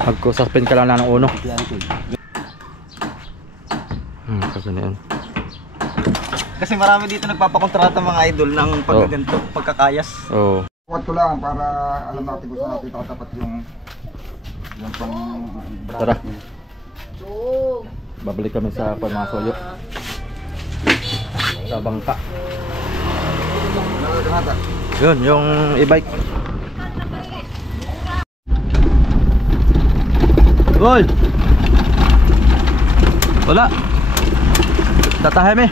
Magko-suspend ka lang na ng uno. Kasi na yun. Kasi marami dito nagpapakontrata mga idol ng pagkaganto, pagkakayas. Oo. Kuwat ko lang para alam natin kung saan natin tatapat yung pang Tara. Babalik kami sa Pamasoyo. Sa bangka. Yun, yung e-bike. Gol! Wala. Tatahem eh.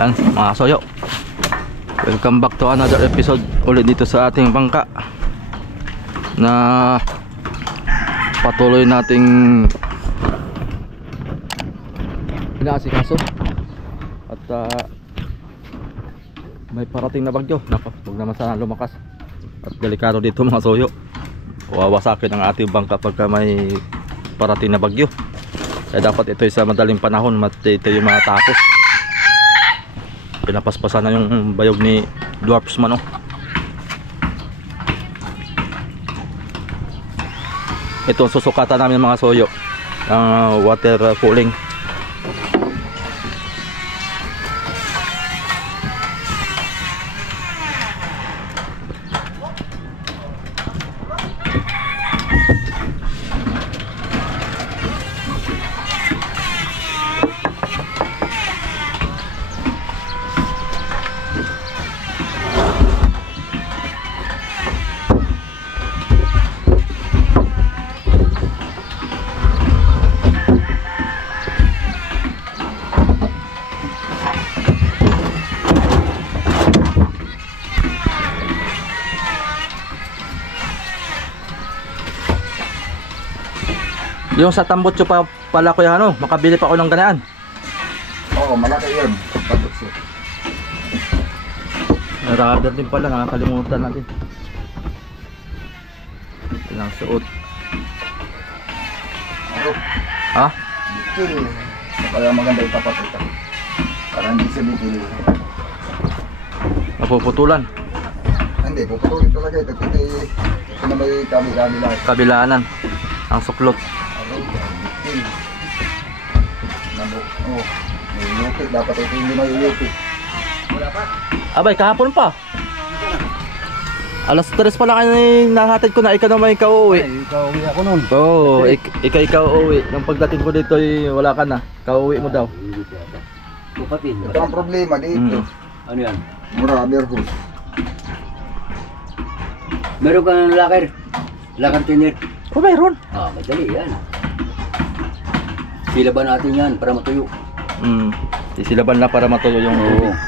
Yan, mga soyo. Welcome back to another episode ulit dito sa ating bangka na patuloy nating inaasikaso at may parating na bagyo. Nako, huwag naman sana lumakas at delikado dito mga soyo. Wawasakin ang ating bangka pagka may parating na bagyo. Kaya dapat ito sa madaling panahon ito yung matapos. Pinapaspasan na yung bayog ni Dwarfsman, oh. Ito ang susukatan namin mga soyo, ang water cooling. Yung sa Tambutso pa pala ko yan, ano, makabili pa ako ng ganyan. Oo, malaki yun. Tambutso. Rubber din pala, nakakalimutan natin. Ilang suot. Ha? Bikil. Kaya maganda yung tapat ito. Para hindi siya bikil. Mapuputulan. Hindi, puputulin talaga ito. Ito na may kami-kami. Kabilaanan. Ang suklot. Bikil. Oh, may yuki. Dapat ito hindi may yuki. Wala pa? Abay, kahapon pa. Alas 3 pa lang nahatid ko na ikaw na may kauwi. Ay, kauwi ako nun. Oo, ikaw uuwi. Nung pagdating ko dito, wala ka na. Kauwi mo daw. Ito ang problema dito. Ano yan? Rubber hose. Meron ka ng lakar? Lakar tiner? Oh, mayroon. Madali yan. Silaban natin yan para matuyo. Isilaban na para matuyo yung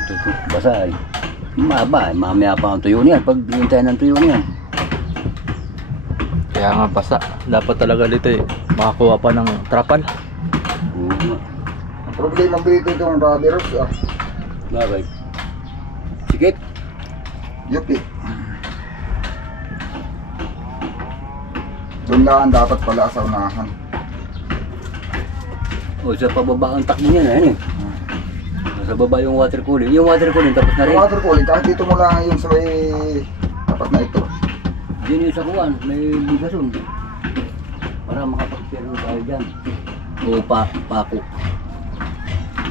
tubig. Basa. Mamaya pa ang tuyo niyan. Pag hintayin ng tuyo niyan. Kaya nga basa. Dapat talaga dito makakuha pa ng trapal. Oo nga. Ang problema dito itong rubber hose. Bakit? Sikip? Yupi. Doon lang dapat pala sa unahan. O sa pababa ang takbo niyan. Ayan eh. Sa baba yung water cooling. Yung water cooling tapos na rin. Yung water cooling, kahit dito mo lang yung sa may tapat na ito. Diyan yung sakuan. May bigason. Para makapag-perno tayo dyan. O pako.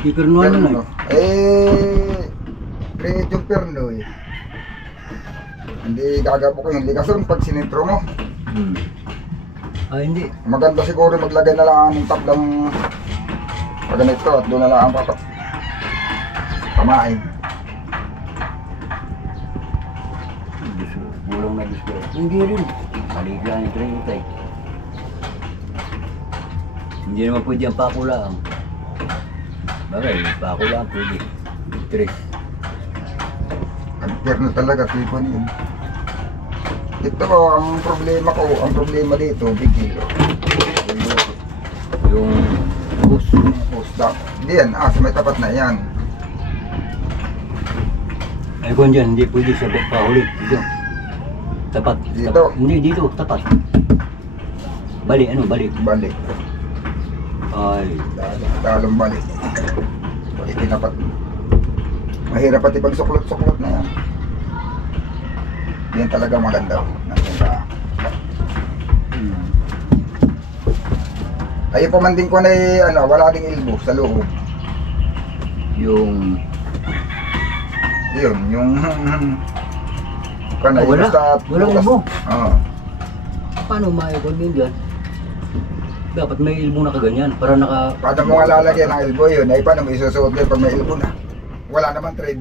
Iperno Perno. na Create yung perno eh. Hindi gagabo ko yung ligason pag sinintro mo. Hindi. Maganda siguro maglagay na lang ng tablang ganito at doon na lang ang papat pamain. Bulong na display. Hindi rin. Maliit lang yung tray tay. Hindi naman pwede ang pako lang. Bagay, pako lang pwede. Tray. Ang perno talaga, tipo yun. Ito ang problema dito, bigil. Yung bus. Hindi yan, sa may tapat na yan. Ay kung dyan, hindi pwede sa pahuli. Dito. Tapat. Dito? Tapat. Hindi, dito. Tapat. Bali, bali. Balik. Ay. Lalong balik. Itinapat. Mahirap pati pag suklot-suklot na yan. Yan talaga maganda. Ay, yung pamanding ko na ano, wala ding elbow sa loob. Yung... Yun, yung... Kana, Wala. Walang elbow. Oo. Paano maikon din dyan? Dapat may ilbong na kaganyan para naka... Paano mo nga lalagyan ng elbow yun? Ay, paano mo isusuot yun pag may elbow na? Wala naman thread.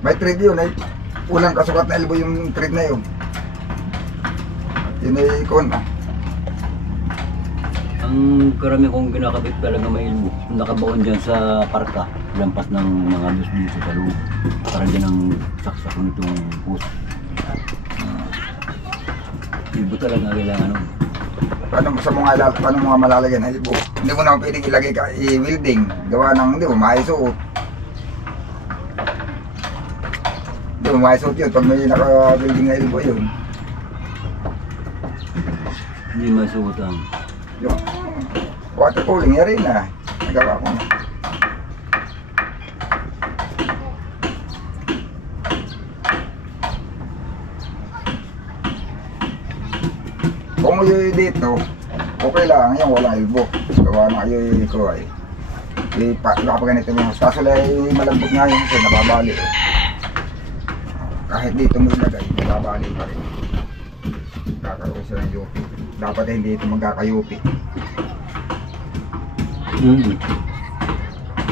May thread yun, ay unang kasukat na elbow yung thread na yun. Yun ay ikon ah. Ang karami kong kinakabit talaga may ilbo. Nakabaon dyan sa parka. Lampas ng mga dos dito sa loob. Para dyan ang saksak nitong post. Ilbo talaga kailangan nun. Paano mo nga malalagyan ng elbow? Hindi mo naman pwedeng ilagay ka i-welding. Gawa ng hindi mo maisuot. Hindi mo maisuot yun pag may naka-welding na elbow yun. Hindi masuot ang... Yung water cooling, yan rin na. Nagawa ko na. Kung yung dito, okay lang, yung walang elbow. Gawa na yung ko ay. Nakapaganito mo yung host. Kaso lang malambot nga yung host, nababali. Kahit dito mo ilagay, nababali pa rin. Kakaroon sila ng UP. Dapat hindi ito magkaka-UP.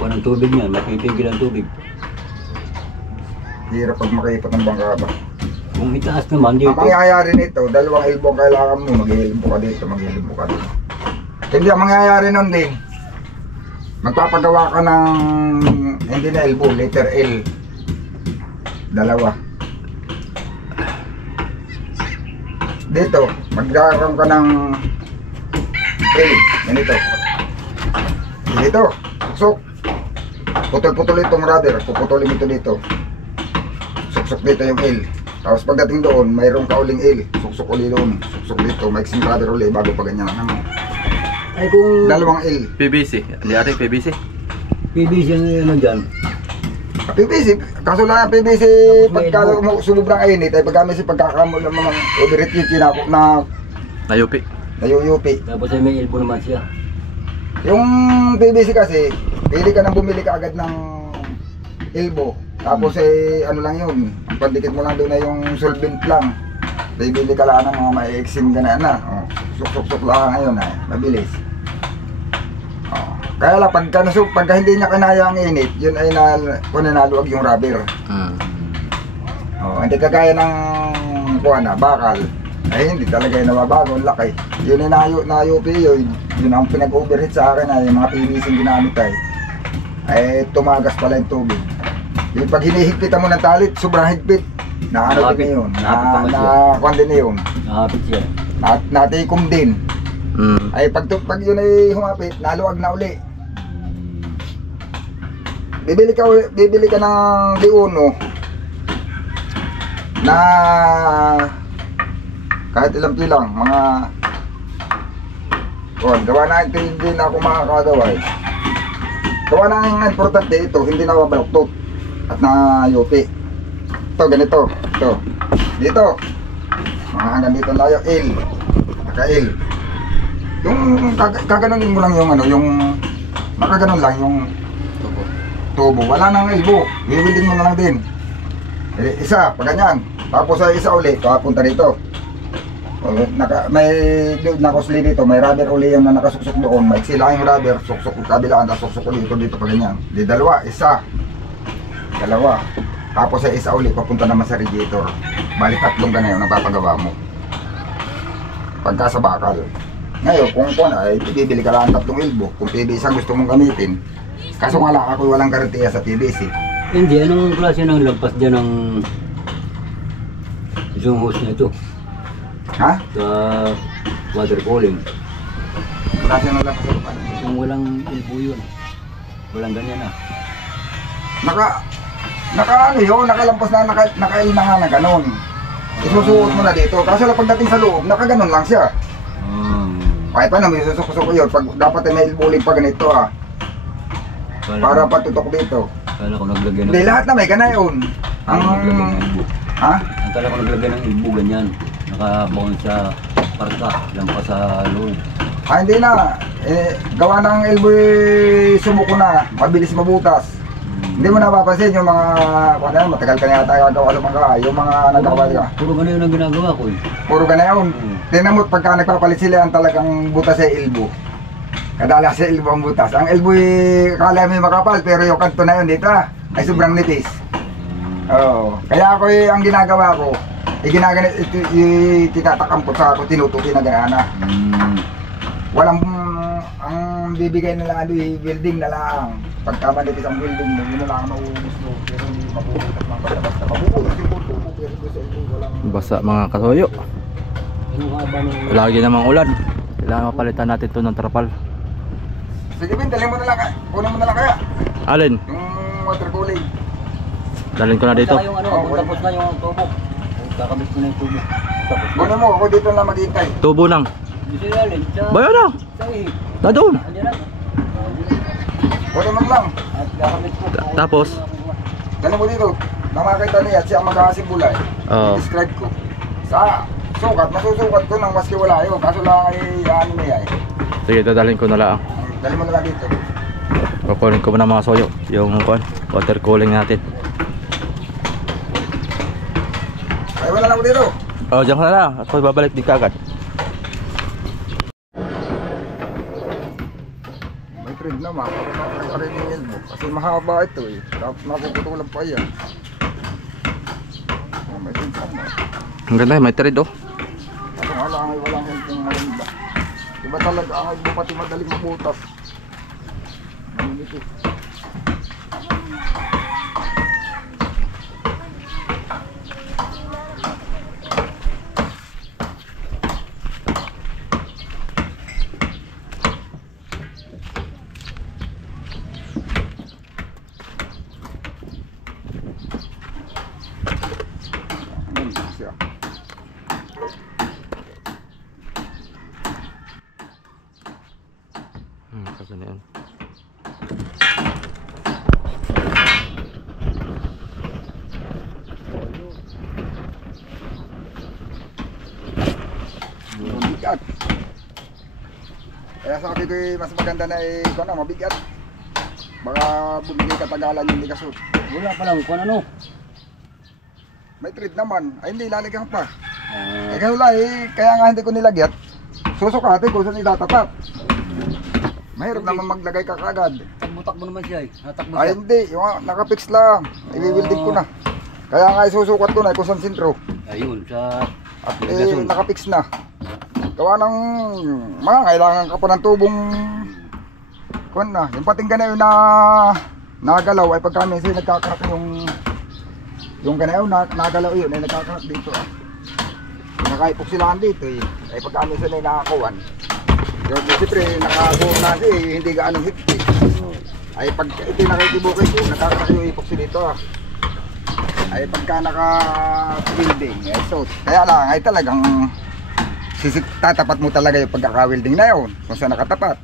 Walang tubig niyan, mapipigil ang tubig. Hirap pag makipot ng bangka ba. Kung itaas naman dito... Ang mangyayari nito, dalawang elbow ang kailangan mo. Mag-elbow ka dito, mag-elbow ka dito. Hindi ang mangyayari nun din. Magpapagawa ka ng hindi na elbow, letter L. Dalawa. Dito, magkakaroon ka ng L. Ganito. Dito, suksok. Putol-putol itong rudder. Puputulin ito dito. Suksok dito yung L. Tapos pagdating doon, mayroong kauling L. Suksok uli doon. Suksok dito. Mixing rudder uli bago pa ganyan ang ano. Ay kung... Dalawang L. PVC. Hindi ate PVC. PVC ang ano dyan. PVC. Kaso lang ang PVC pagka sumubrang init ay pagka may pagkakamol ng mga overheat yun na Nayupi. nayuyupi. Tapos ay may ilbo naman siya. Yung PVC kasi, pili ka nang bumili ka agad ng elbow. Tapos ano lang yun, ang pandikit mo lang doon na yung solvent lang. Bibili ka lang ng mga ma-exim ka na. Oh, suk-suk-suk lang ngayon mabilis. Oh. Kaya lang, pagka hindi niya kinaya ang init, yun ay naluwag yung rubber. Oh, hindi kagaya ng bakal. Ay hindi talaga yung nababago, ang laki. Yun ay nayupi yun. Yun ang pinag-overheat sa akin ay mga PVC yung ginamit ay tumagas pala yung tubig. Yung pag hinihigpitan mo ng talit, sobrang higpit. Naano din yun. Nakuhan din yun. Nakapit siya. Natikom din. Ay pag yun ay humapit, naluwag na uli. Bibili ka ng D1 na kahit ilang pilang, mga gawa na hindi na ako makakagawa gawa na ang importante ito, hindi na mabaluktot at na yupi. Ito, ganito, ito dito, mga hanggang dito tayo, L, naka-L. Yung kaganunin mo lang yung yung nakaganon lang yung tubo, wala nang elbow, wiwilding mo na lang din. Isa, pa ganyan, tapos ay isa ulit, papunta dito. May nakosli dito, may rubber uli yung na nakasuksok doon, may sila yung rubber, suksok kabilaan, tapos suksok uli dito pa ganyan. Di dalawa, isa, dalawa, tapos ay isa uli, papunta naman sa radiator. Bali tatlong ganyan yung napapagawa mo pagka sa bakal. Ngayon, kung ay bibili ka lang tatlong elbow, kung PVC ang gusto mong gamitin. Kaso nga lang, ako walang garantiya sa PVC. Hindi, anong klase ng lampas dyan ng zoom hose na ito? Ha? Sa water cooling. Kasi na lang sa lupan. Kung walang ilbo yun, walang ganyan Naka yun, nakalampas na, nakail na nga na ganon. Isusuot mo na dito. Kaso lang pagdating sa loob, nakaganon lang siya. Kahit pa naman, isusuk-susuk ko yun. Dapat ay may ilbulig pa ganito para patutok dito. Kala ko naglagyan ng... Hindi, lahat na may ganayon. Ha? Ang kala ko naglagyan ng ilbo ganyan. Nakabaon sa parka, lampas sa loob. Hindi na. Gawa ng elbow sumuko na. Mabilis mabutas. Hindi mo napapansin yung mga, kung ano yan, matagal ka na yata gagawa lumangka. Yung mga nagkawal ka. Puro ganun ang ginagawa ko eh. Puro ka na yun. Tingnan mo, pagka nagpapalit sila, ang talagang butas sa elbow. Kadala sa elbow ang butas. Ang elbow, kala mo yung makapal, pero yung kanto na yun dito, ay sobrang nipis. Oo. Kaya ako ang ginagawa ko, tinatakampot sa ako, tinutupi na gana. Walang, ang bibigay na lang, building na lang. Pagka manipis ang building mo, yun na lang ang maugusto. Pero hindi mabubutas ng basta-basta. Mabubutas yung tubo, pero sa elbow walang... Basa mga kasuyo. Ano nga ba nung... Lagi namang ulan. Kailangan mapalitan natin to ng trapal. Sige Ben, dalhin mo na lang, kunin mo na lang kaya. Alin? Yung water cooling. Dalhin ko na dito. Yung ano, tapos na yung tubo. Kakabit ko na yung tubo. Tapos na. Kunin mo, ako dito lang maghintay. Tubo lang. Dito yalin. Bayo na. Sa ihip. Na doon. Andiyan na. Kunin mo lang. At kakabit ko. Tapos? Dali mo dito. Namakita niya at siya ang mag-aasimbulay. Oo. Describe ko. Sa sukat, masusukat ko nang maski wala yun. Kaso lang ay ano niya eh. Sige, dadalhin ko na lang. Dali mo na lang dito. Kukunin ko muna mga soyo. Yung water cooling natin. Ay wala lang ako dito. Oh, diyan ka na lang. Ako babalik din kagad. May thread naman. Para rin yung elbow. Kasi mahaba ito eh. Tapos mapuputulan pa yan. Oh, may thread naman. Ang ganda, may thread oh. Kaso nga lang ay walang helping maganda. Iba talaga ang elbow pati madaling mabutas. Manginipis. Siya. Kasi na yun. Mabigat. Kaya sa akin ko mas maganda na mabigat. Baka bumigay katagalan yung likasot. Wala pa lang kung ano. May thread naman. Ay hindi, lalagyan pa. Kaya wala kaya nga hindi ko nilagyat. Susukatin ko saan itatapat. Mahirap naman maglagay ka kagad. Takbo-takbo naman siya eh. Natakbo Ay siya. hindi, yung nakapix lang. I-welding ko na. Kaya nga isusukat ko na kung saan sintro. Ayun, sa... At nakapix na. Gawa ng mga kailangan ka pa ng tubong kuwan na. Yung patinggan na yun na nagalaw ay pagka minsan nagkakarak yung ganayaw nagalaw yun ay nagkakarak dito ah. Nakaipok silahan dito eh. Ay pagka minsan ay nakakuwan. Yung siyempre nakakuwan na siya eh, hindi gaanong higpit. Ay pag ito nakikibukay ko, nagkakarak yung ipok siya dito ah. Ay pagka naka-welding ay so kaya lang ay talagang tatapat mo talaga yung pagkaka-welding na yun kung saan nakatapat.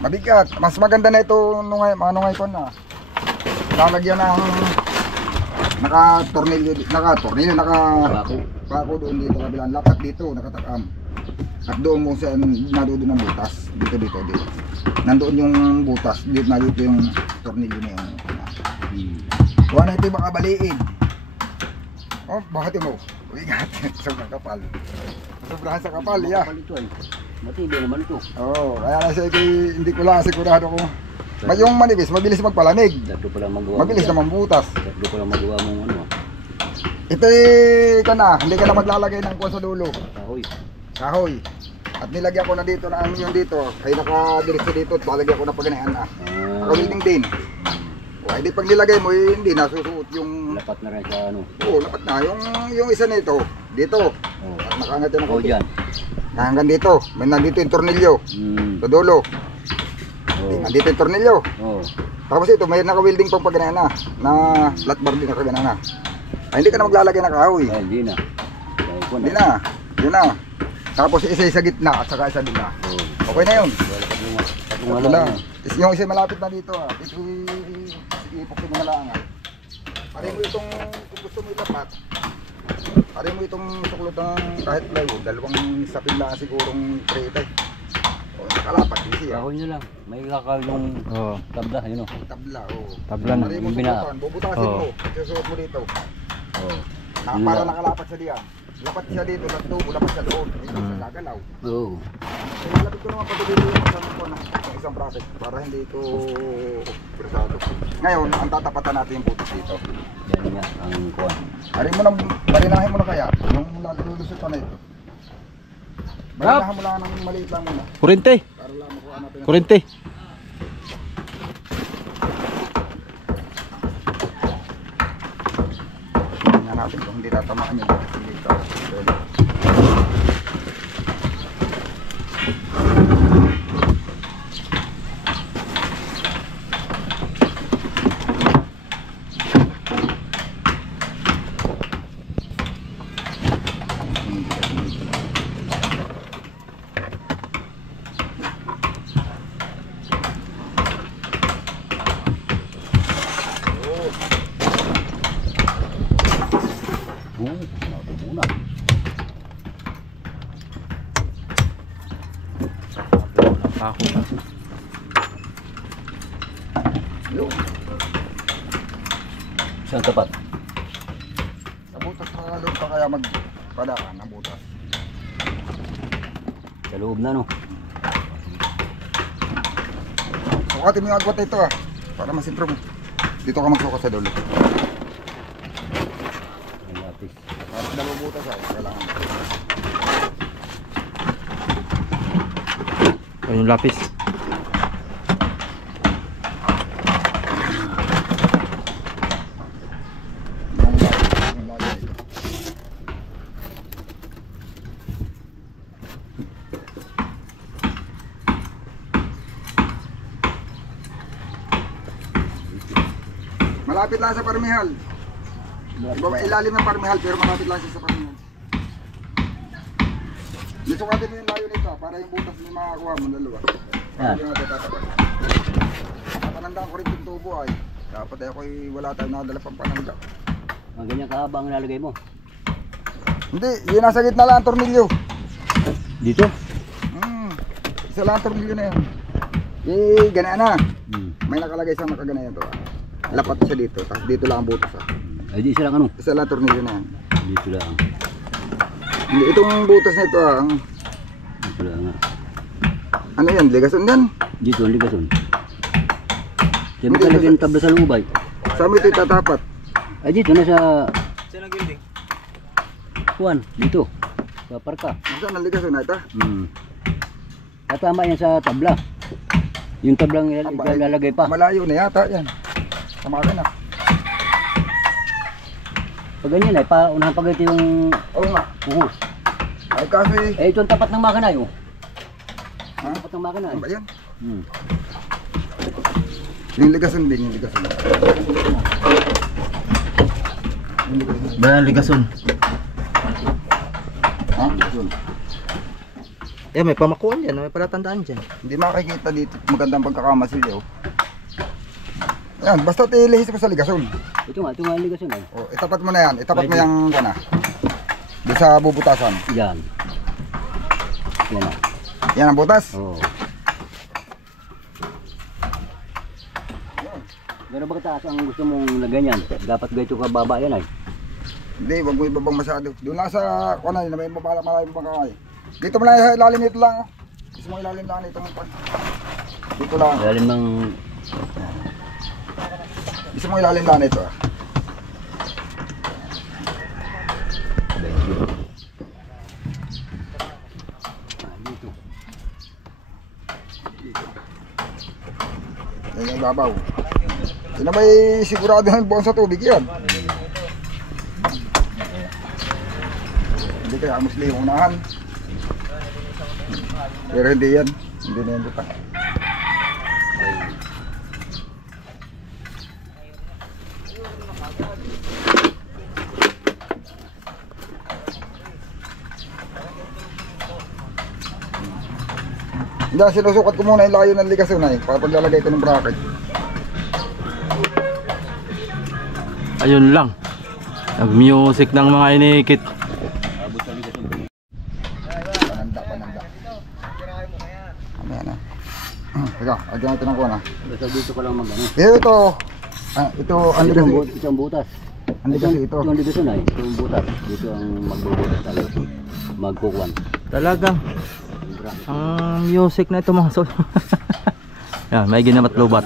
Mabigat, mas maganda na ito mga nungay ko na lalagyan ng naka-tornilyo, naka-pako doon dito kabilang, lapat dito, nakatakam. At doon mo sa nadoon ng butas, dito. Nandoon yung butas, dito na dito yung tornilyo na yun. Huwag na ito yung makabaliin. Oh, bakit mo? Uwigat, sobrang kapal. Sobrang sa kapal, yeah. Matindi naman ito. Oo, kaya na siya hindi ko lang sigurado kung yung manipis, mabilis magpalamig. Tatlo pa lang magawa. Mabilis naman butas. Tatlo pa lang magawa mong ano. Ito ka na, hindi ka na maglalagay ng kuwan sa dulo. Kahoy. Kahoy. At nilagyan ko na dito na yung dito. Ay nakadiretso dito, lalagyan ko na paganayan na. Naka-welding din. O, hindi pag nilagay mo, hindi nasusuot yung... Lapat na rin sa ano. Oo, lapat na. Yung isa nito, dito. Oh. At nakaangat yun Oh, dyan. hanggang dito. May nandito yung tornilyo. Sa dulo. Oh. Nandito yung tornilyo. Oh. Tapos ito, may naka-welding pang pagganana na flat bar din na kagana. Ay, hindi ka na maglalagay ng kahoy. Ay, hindi na. Hindi na. Yun na. Tapos isa sa gitna at saka isa din na. Oh. Okay na yun. Tatlong Wala. lang. Yung isa malapit na dito ah. Ito ipukin mo na lang ah. Pare mo itong, kung gusto mo ilapat, pare mo itong suklot ng kahit plywood, dalawang sapin lang sigurong trete. O, nakalapat, easy ah. Kahoy nyo lang. May kakayong Oo. tabla, yun o. Tabla, o. Tablan. Pare mo yung bina- sukutan, bubutasin Oo. mo, susuot mo dito. Oo. Para nakalapat siya diyan. Lapat siya dito, lapat siya doon. Hindi Mm. siya gagalaw. Oo. Kaya malapit ko naman pati dito yung isang bracket para hindi ito presado. Ngayon, ang tatapatan natin yung putos dito. Yan nga ang kuwan. Marinahin mo na kaya yung nalulusot pa na ito. Marinahin mo lang ng maliit lang muna. Kurente. Para lang makuha natin. Kurente. Tingnan natin kung hindi tatamaan yun. Hindi ito. Nato muna. Ako. Yun. Saan tapat? Nabutas pa loob pa kaya magpadaan. Nabutas. Sa loob na no. Sukatin mo yung agwat na ito ah. Para masintro mo. Dito ka magsukat sa dulo. Ang lapis. Para nabubutas ah. Kailangan. Ayun yung lapis. Yung lagi ito. Malapit lang sa parmihal. Iba ilalim ng parmihal pero malapit lang siya sa parmihal. Isukatin mo yung layo nito para yung butas mo makakuha mo dalawa. Yan. Hindi natin tatapat. Papanandaan ko rin yung tubo ay. Dapat ako'y wala tayong nakadala pang pananda. Ang ganyan kahaba ang lalagay mo. Hindi, yun nasa gitna lang ang tornilyo. Dito? Isa lang ang tornilyo na yun. Eh, ganyan na. Hmm. May nakalagay sa makaganayan to. Lapat siya dito, tapos dito lang ang butas. Ay di isa lang ano? Isa lang ang tornilyo na yan. Dito lang. Hindi, itong butas na ito Dito lang nga. ano yan, ligason yan. Dito ang ligason. Diyan Hindi, mo talagyan kasi- ng tabla sa lubay. Sa mo ito itatapat. Ay dito na sa Saan ang building? kuwan. Dito. Sa parka. Saan ang ligason na ito? Tatama yan sa tabla. Yung tablang ilalagay pa. Malayo na yata yan. Tama ka na. Pag ganyan ay paunahan pa ganito yung Oo nga. uhos. Ay kasi, Eh ito ang tapat ng makina yun. ha? Tapat ng makina Ano ba yan? Hmm. Yung ligason din, yung ligason. Bayan ligason. Ha? Eh, may pamakuan dyan. May palatandaan dyan. Hindi makikita dito magandang pagkakamasilyo. Yan, basta ilihis mo sa ligason. Ito nga ang ligason ay. O, itapat mo na yan. Itapat mo yung kana. Doon sa bubutasan. Yan. Yan na. Yan ang butas. Oo. Gano'n ba kataas ang gusto mong lagyan yan? Dapat ganito ka baba yan ay. Hindi, wag mo ibabang masyado. Doon lang sa kana, na may malayo pang kakay. Dito mo lang, ilalim nito lang. Gusto mo ilalim lang nito mo. Dito lang. Ilalim ng... Gusto mo ilalim lang nito. Dito. Yan yung babaw. Sino may sigurado ng buwan sa tubig yan? Hindi kaya musli yung unahan. Pero hindi yan. Hindi na yan buta. Hindi, sinusukat ko muna yung layo ng ligason ay para paglalagay ko ng bracket. Ayun lang. Nag-music ng mga inikit. Pananda. Ayan na. Teka, agyan natin ang kuha na. Basta dito ka lang mag-ano. Ito. Ito, ano kasi? Ito ang butas. Ano kasi ito? Ito ang dito na. Ito ang butas. Dito ang magbubutas tayo. Magkukuan. Talagang ang music na ito mga soyo. Yan, may ginamat lobat.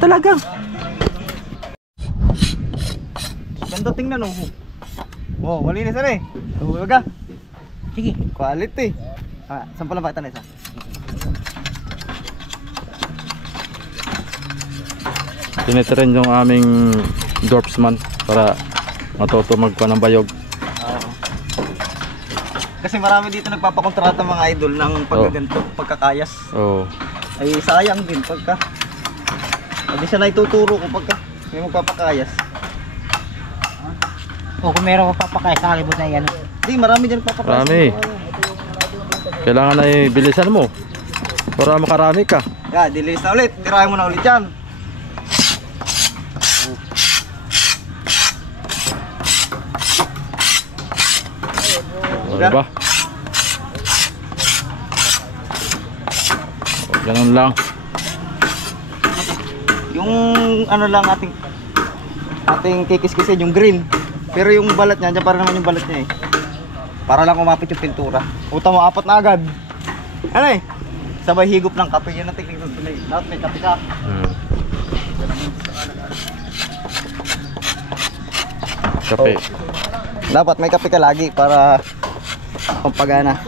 Talagang Ganda tingnan oh. Wow, malinis na eh. Huwag ka. Sige, quality. Saan pala bakit na isa? tinitren yung aming dwarfsman para matuto magkuha ng bayog. Kasi marami dito nagpapakontrata mga idol ng paggaganto, pagkakayas. Oh. Ay sayang din pagka. Hindi siya na ituturo ko pagka may magpapakayas. O kung meron ka papakaya sa alibot na yan. Hindi, marami dyan papakayas. Marami. Kailangan ay bilisan mo para makarami ka. Yeah, dilis na ulit. Tirahin mo na ulit yan. Diba? O, ganun lang. Yung ano lang ating kikis-kisin, yung green. Pero yung balat niya, dyan para naman yung balat niya eh. Para lang umapit yung pintura. Puta mo, apat na agad. Ano eh? Sabay higop ng kape. Yan ang teknik ng tunay. Dapat may kape ka. Kape. Dapat may kape ka lagi para pampagana.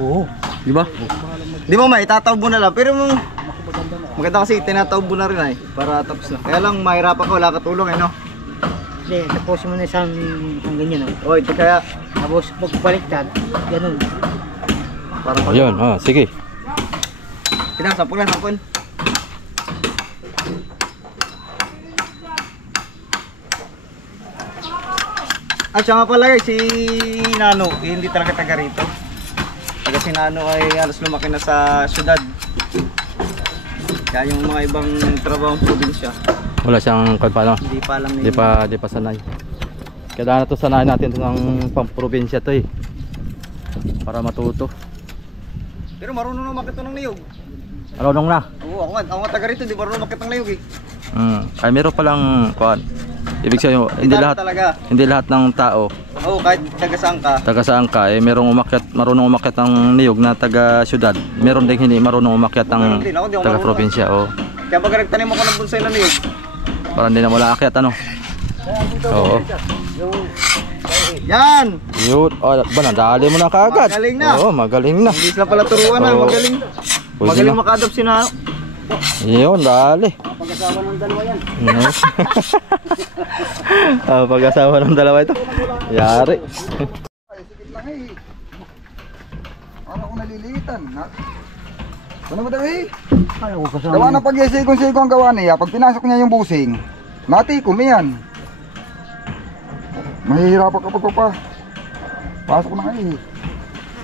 Oo. Di ba? Di mo may itatawbo na lang. Pero maganda kasi tinatawbo na rin ay. Para tapos na. Kaya lang mahirapan ka, wala ka tulong eh no? Hindi, tapos mo na isang ganyan. O ito kaya. Tapos pagbaliktad, ganun. Parang Ayun, sige. Pinang, sampun. At siya nga pala guys, si Nano, hindi talaga taga rito. Taga si Nano ay halos lumaki na sa syudad. Kaya yung mga ibang trabaho ng probinsya, Wala siyang paano. hindi pa alam Di pa sanay. Kailangan na to sanayin natin ito ng pamprobinsya to eh. Para matuto. Pero marunong na umakit to ng niyog. Marunong na. Oo, ako nga taga rito, hindi marunong umakit ng niyog eh. Ay meron palang kuan. Ibig sabihin Talaga. hindi lahat ng tao Oo, kahit taga saan ka. taga saan ka eh marunong umakyat ng niyog na taga syudad. Meron ding hindi marunong umakyat ng Meron din ako, di ako taga marunong. probinsya. Oh. Kaya pag nagtanim ako ng bonsai na niyog, Para hindi na wala akyat ano. Oo. yan! Yun, ba nadali mo na kaagad. Magaling na. Oo, magaling na. Hindi sila pala turuan na, Oo. magaling. Pwede Magaling na. maka-adopt si Nano. Yun, dali. Pag-asawa ng dalawa yan. Pag-asawa ng dalawa ito. Yari. Ay, sikit lang eh. Parang ako nalilitan. Ano ba daw eh? Kala ko kasama. Gawa na pag sigong ang gawa niya, pag pinasok niya yung busing, matikom yan. Mahihirapan kapag pa. Pasok na nga eh.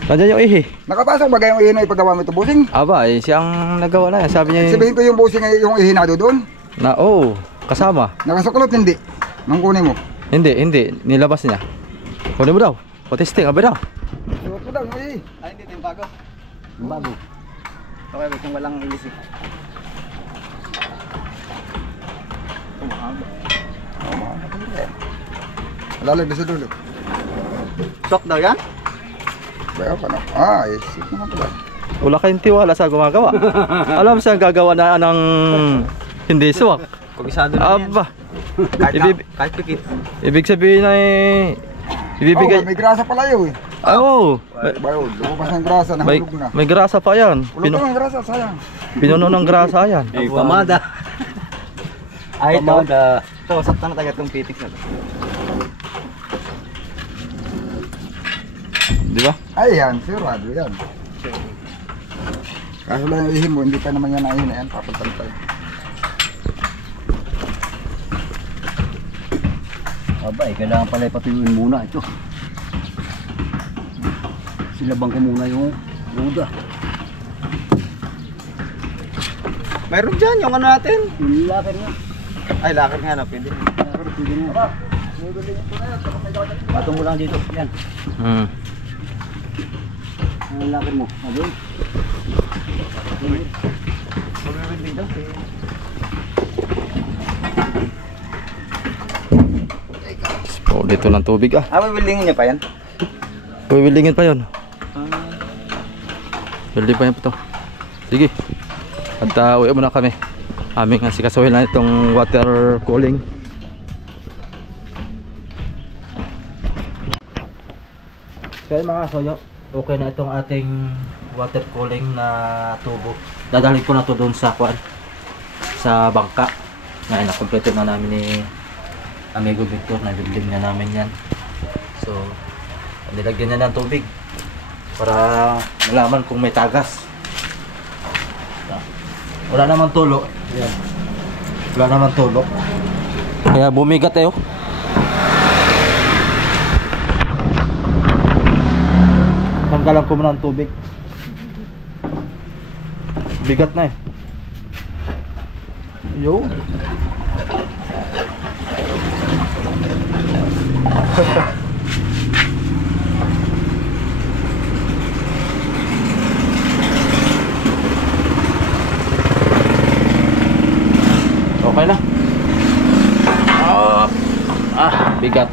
Nandiyan yung ihi. Nakapasok ba yung ihi na ipagawa mo ito busing? Aba, siyang nagawa na yan. Sabi niya Sabihin ko yung busing ay yung ihi na doon. na, kasama. Nakasuklot hindi. Nang kunin mo. Hindi. Nilabas niya. Kunin mo daw. Patesting, abi daw. Suot mo daw yung ihi. Ay, hindi, yung bago. Bago. Okay, wait, yung walang ilis eh. Lalag na sa dulo. Sok daw yan? Bayaw ka na. Isip naman pala. Wala kayong tiwala sa gumagawa. Alam siyang gagawa na ng hindi suwak. Pagisado na yan. Aba. Kahit pikit. Ibig sabihin ay ibibigay. May grasa pala yun eh. Oo. Bayaw, lumabas ng grasa, May, nahulog na. may grasa pa yan. Ulog na ng grasa, sayang. Pinuno ng grasa yan. Pamada. Ay, ito. Pamada. Ito, sakta na taga itong pitik na to. Di ba? Ay yan, sigurado yan. Kaso lang yung ihin mo, hindi pa naman yan na ihin na yan, papatantay. Abay, kailangan pala ipatuyuin muna ito. Silabang ko muna yung ruda. Meron dyan yung ano natin. Yung locker nga. Ay, lakad nga na, pwede. Locker, pwede na. Patong mo lang dito. Yan. Ang locker mo. Abay. Oh, dito ng tubig ah. Ah, bibildingin niya pa yan? Bibildingin pa yun. Building pa yan po to. Sige. At uwi muna kami. Aming asikasuhin na itong water cooling. Kaya mga soyo, okay na itong ating water cooling na tubo. Dadalhin ko na to doon sa kuan, sa bangka. Ngayon na-complete na namin ni Amigo Victor, na building na namin yan. So nilagyan niya ng tubig para malaman kung may tagas. Wala namang tulo. Yan. Wala namang tulo. Kaya bumigat tayo. Tanggalan ko muna ang tubig. Bigat na eh. Yo. Okay na. Bigat.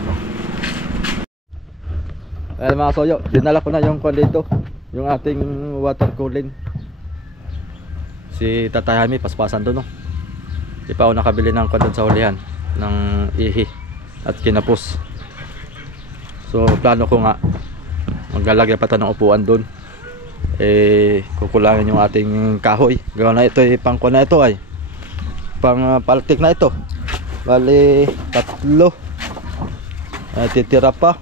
Eh mga soyo, dinala ko na yung kwan dito, yung ating water cooling. Si Tatay Jaime paspasan doon, no? Di pa ako nakabili ng kwan doon sa hulihan ng ihi at kinapos. So plano ko nga maglalagay pa tayo ng upuan doon. Kukulangin yung ating kahoy. Gawa na ito pang kwan na ito ay pang paltik na ito. Bali 3. Titira pa.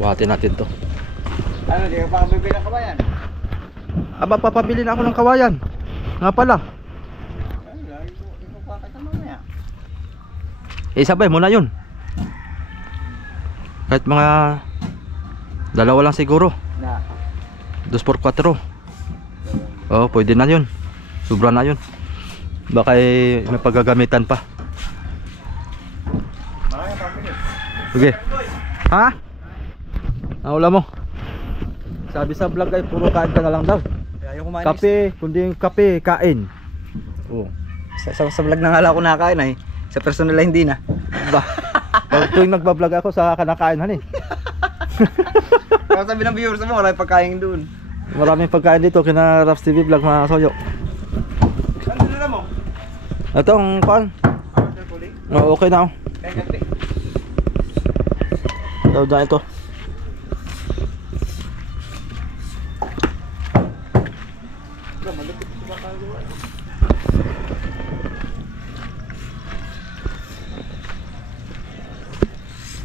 Buhatin natin to. Ano, di ka pa bibili ng kabayan? Aba, papabili na ako ng kawayan. Nga pala. Sabay mo na yun. Kahit mga 2 lang siguro. Na. 2x4. Oh, pwede na yun. Sobra na yun. Baka may paggagamitan pa. Okay. Ha? Ang ulam mo? Sabi sa vlog ay puro kain ka na lang daw. Ayaw kumain. Kape, kundi yung kape, kain. Oh. Sa vlog na nga lang ako nakakain ay. Sa personal ay hindi na. Ba? Pag tuwing nagbablog ako sa kanakain han eh. Kaya sabi ng viewers mo, wala yung pagkain doon. Maraming pagkain dito kina Raps TV vlog mga soyo. Ano nila mo? Itong pan. Oh, okay na oh. Daw na ito.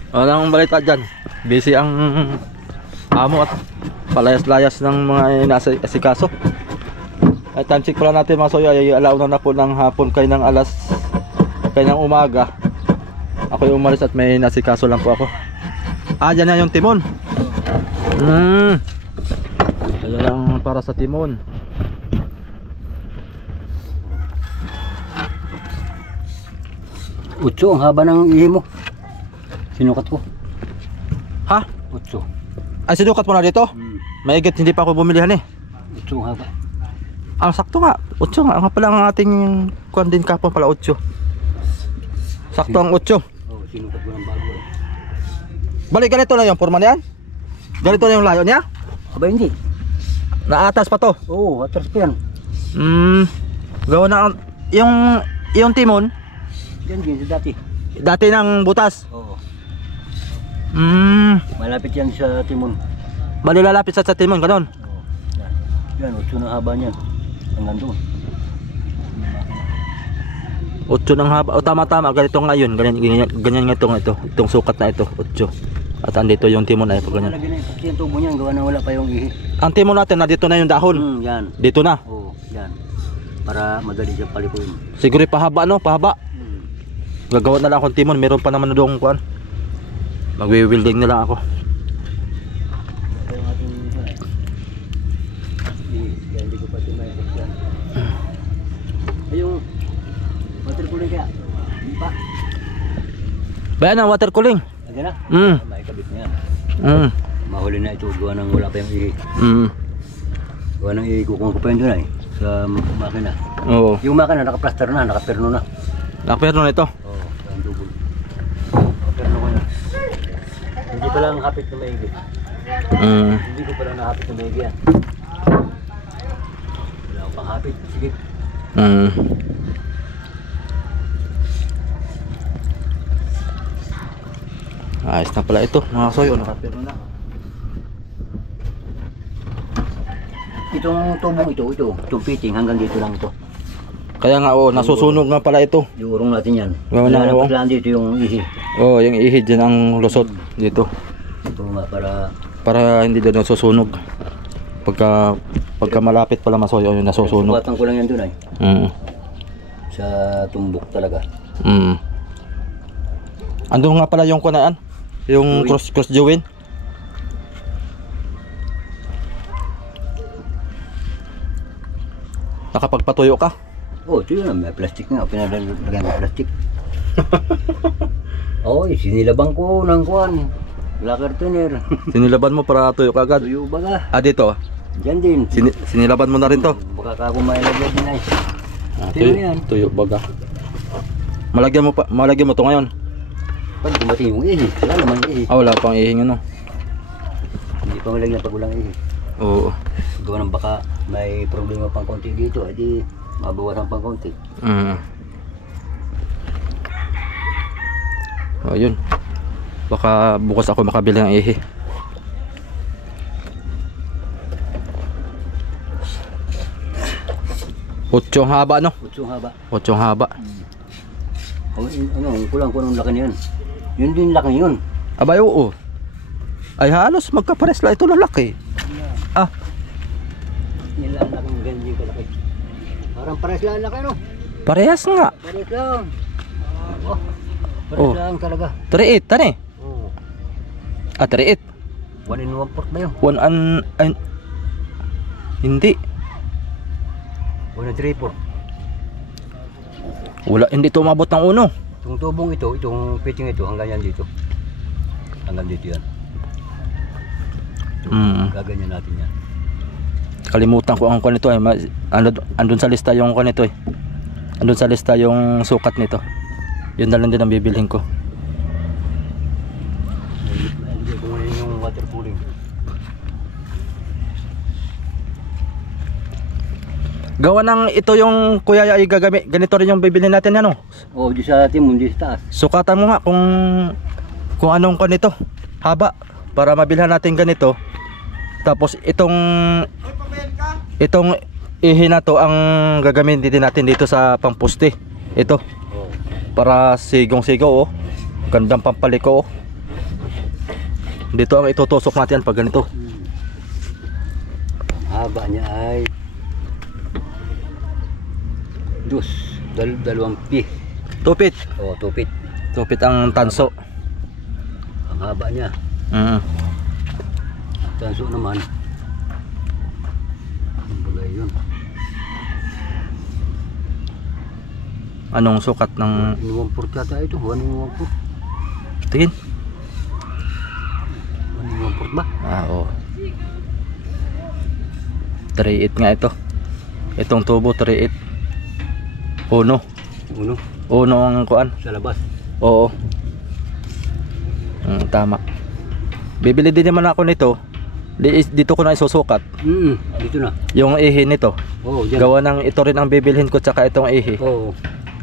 Walang balita dyan. Busy ang amo at palayas-layas ng mga inasikaso. At time check pala natin mga soyo ay alauna na po ng hapon kay ng umaga. Ako yung umalis at may nasikaso lang po ako. Dyan na yung timon. Kaya lang para sa timon. Utso ang haba ng ihi mo. Sinukat ko. Ha? Utso. Ay sinukat mo na dito? Maigit hindi pa ako bumilihan eh. Utso ang haba. Sakto nga. 8 nga. Nga pala ang ating kuwan din kapon pala 8. Sakto ang 8. Oh, sinukat ko ng bago. Balik ganito na yung forma niyan? Ganito na yung layo niya? Aba hindi. Naatas pa to? Oo, atras pa yan. Gawa na yung timon Yan din sa dati. dati ng butas. Oo. Malapit Malapit yan sa timon. bali lalapit sa timon ganon. Oo. Yan, utso ng haba niyan. Hanggang doon. 8 ng haba. O tama-tama ganito ngayon. Ganyan nga itong sukat na ito 8. At andito yung timon na ito ganyan. Malagyan na yung kasi yung tubo niyan. Gawa na wala pa yung ihi. Ang timon natin na dito na yung dahon. Yan. Dito na. Oo, yan. Para madali siya palipuin. Siguro pahaba no, pahaba. Gagawa na lang akong timon, meron pa naman doon kuan. Magwi-welding na lang ako. Ito yung ating kaya. Pa. Bayan na, water cooling. Ayan na. Mm. May kabit niya. Mm. Mahuli na ito. Gawa ng wala pa yung ihi. Mm. Gawa ng ihi. Kukong ko pa yun doon ay. Sa makina. Oo. Yung makina nakaplaster na. Nakaperno na. Nakapero na ito. Oo. Ang double. Nakaperno ko na. Hindi pa lang hapit na maigi. Mm. Hindi ko pa lang nahapit na maigi yan. Wala ko pang hapit. Sige. Mm. Ayos na pala ito mga soyo, nakapero na. Itong tubong ito. Itong fitting hanggang dito lang ito. Kaya nga nasusunog nga pala ito. Iurong natin yan. Gawa na, Wala oo. na paglaan dito yung ihi. Yung ihid dyan ang lusot dito. Ito nga Para hindi doon nasusunog. Pagka malapit pala masoyo yung nasusunog. Subukan ko lang yan doon ay. Sa tumbok talaga. Andun nga pala yung kunaan. Yung Join. cross join. Nakapagpatuyo ka. Oh, ito yun. May plastic nga. Pinalagyan ko plastic. Oo, sinilabang ko ng kuwan. Lacquer thinner. Sinilaban mo para tuyo ka agad. Tuyo baga. Dito. Diyan din. Sinilaban mo na rin to. Baka ka kumailagyan din ay. Tuyo yan. Tuyo baga. Malagyan mo to ngayon. Pag dumating yung ihi. Wala naman ihi. Wala pang ihing ano. Hindi pa malagyan pag walang ihi. Oo. Gawa ng baka may problema pang konti dito. Edi mabawasan pang konti. Yun. Baka bukas ako makabili ng ihi. Otsong haba no? Utsong haba. Otsong haba. Kulang ko ng laki niyan. Yun din laki yun. Abay oo. Ay halos magkapares lang ito lalaki. Yan lang laki ng ganyan kalaki. Parang pares lang laki no? Parehas nga. Pares lang. Pares Oh. lang talaga. 3.8 tani. Oh. 3.8. 1 in 1 port ba yun? Hindi. 1 in 3 port. Hindi ito umabot ng uno. Itong tubong ito, itong fitting ito, hanggang yan dito. Hanggang dito yan. Gaganyan natin yan. Kalimutan ko ang nito eh. Andun sa lista yung nito eh. Andun sa lista yung sukat nito. Yun na lang din ang bibilhin ko. Hindi ko ngayon yung water cooling. Gawa ng ito yung kuya ay gagamit. Ganito rin yung bibilhin natin ano. Oh, di sa atin mo, di sa taas. Sukatan mo nga kung anong nito. Haba. Para mabilhan natin ganito. Tapos itong ihi na to ang gagamitin natin dito sa pampuste. Ito. Oh. Para sigong-sigaw oh. Gandang pampaliko oh. Dito ang itutusok natin pag ganito. Haba niya ay dalawang pi. 2 feet. Oh, 2 feet. 2 feet ang tanso. Ang haba niya. Ang tanso naman. Ang bagay yun. Anong sukat ng 1 in 1 port yata ito. 1 in 1 port. tingin? 1 in 1 port ba? Oo. 3.8 nga ito. Itong tubo 3.8. Uno ang kuan. Sa labas. Oo. Tama. Bibili din naman ako nito. Dito ko na isusukat. Dito na. Yung ihi nito. Oo, dyan. Gawa ng ito rin ang bibilhin ko tsaka itong ihi. Oo.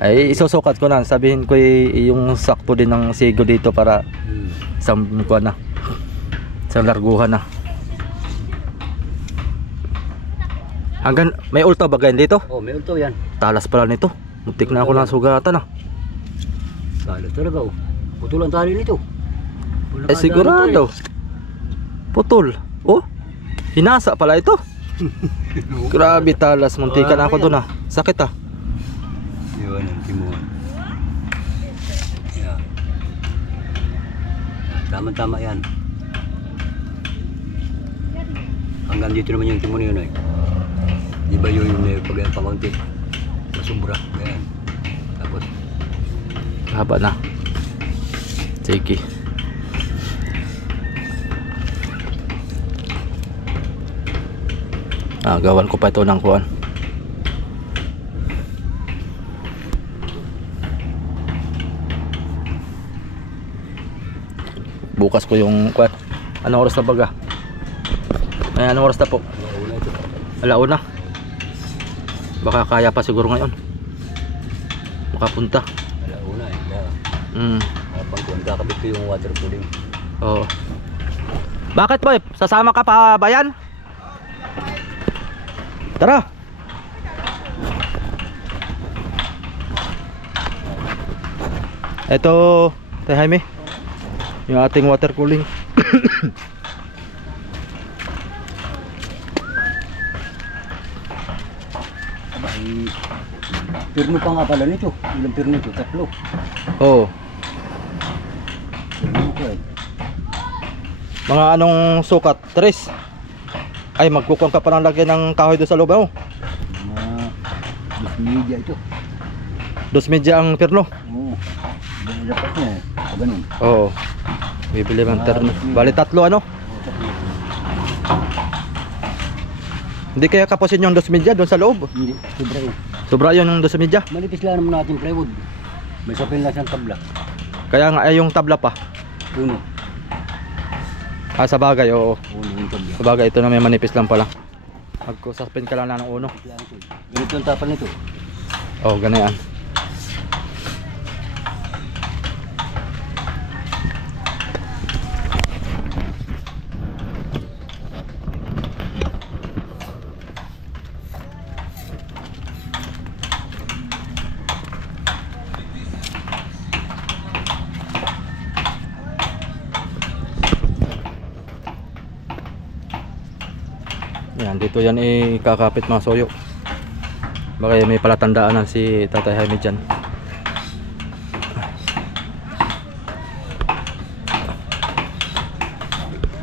Ay isusukat ko na. Sabihin ko yung sakto din ng sigo dito para isang kuan na. Isang larguhan na. Hanggang may ulta ba ganyan dito? Oh, may ulto yan. Talas pala nito. Muntik na ako lang sugatan ah. Talas talaga oh. Putol ang tali nito. Sigurado. Putol. Oh. Hinasa pala ito. Grabe talas. Muntikan na ako doon ah. Sakit ah. Yun ang timon. Yan. Tama-tama yan. Hanggang dito naman yung timon yun ay. Di ba yun may pagayang pangunti? Masumbra. Ganyan. Tapos haba na. Sige. Gawan ko pa ito ng kuan. Bukas ko yung kuan. Anong oras na baga? Ay, anong oras na po? Alauna. Baka kaya pa siguro ngayon makapunta. Alauna eh. Pag kakabit ko yung water cooling. Oo. Bakit boy? Sasama ka pa ba yan? Tara. Ito, Tay Jaime, yung ating water cooling. Ay, pirno pa nga pala nito. Ilang pirno ito? 3. Oo. Pirno ko eh. Mga anong sukat? 3. Ay, magkukon ka pa ng lagyan ng kahoy doon sa loob mo. Mga media ito. 2 media ang perno. Oo. Dapat niya eh. Ganun. Oo. Bibili ng terno. Bali 3 ano? Hindi kaya kapusin yung 2 media doon sa loob. Hindi. Sobra yun. Sobra yun yung 2 media. Manipis lang naman natin plywood. May sapin lang siyang tabla. Kaya nga ay yung tabla pa. Puno. Sa bagay, oo. Puno yung tabla. Sa bagay, ito na may manipis lang pala. Magkusaspin ka lang na ng uno. Ganito ang tapan nito. Oo, ganyan. Yan, dito yan ikakapit mga soyo. Baka may palatandaan na si Tatay Jaime dyan.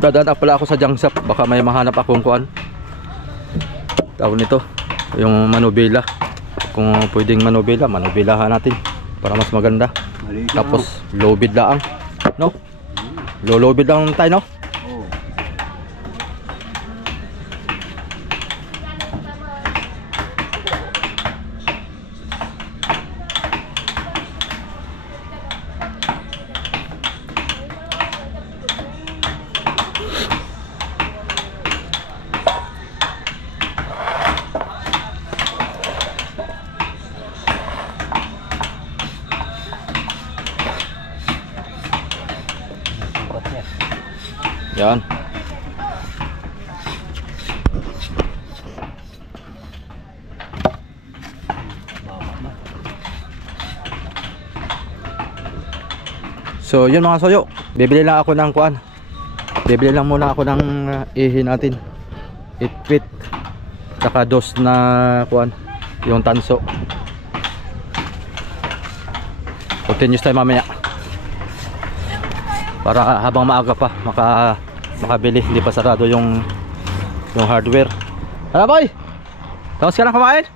Dadaan pala ako sa junk shop. Baka may mahanap akong kuan. Tawag nito, yung manubila. Kung pwedeng manubila, manubilahan natin para mas maganda. Maliit lang, Tapos low bid lang, no? Low bid lang tayo, no? Oo. Sukat niya. Yan. So yun mga soyo, bibili lang ako ng kuan. Bibili lang muna ako ng ihi natin. 8 feet. Saka 2 na kuan, yung tanso. Continuous tayo mamaya. Para habang maaga pa makabili, hindi pa sarado yung hardware. Ano boy? Tapos ka na kumain?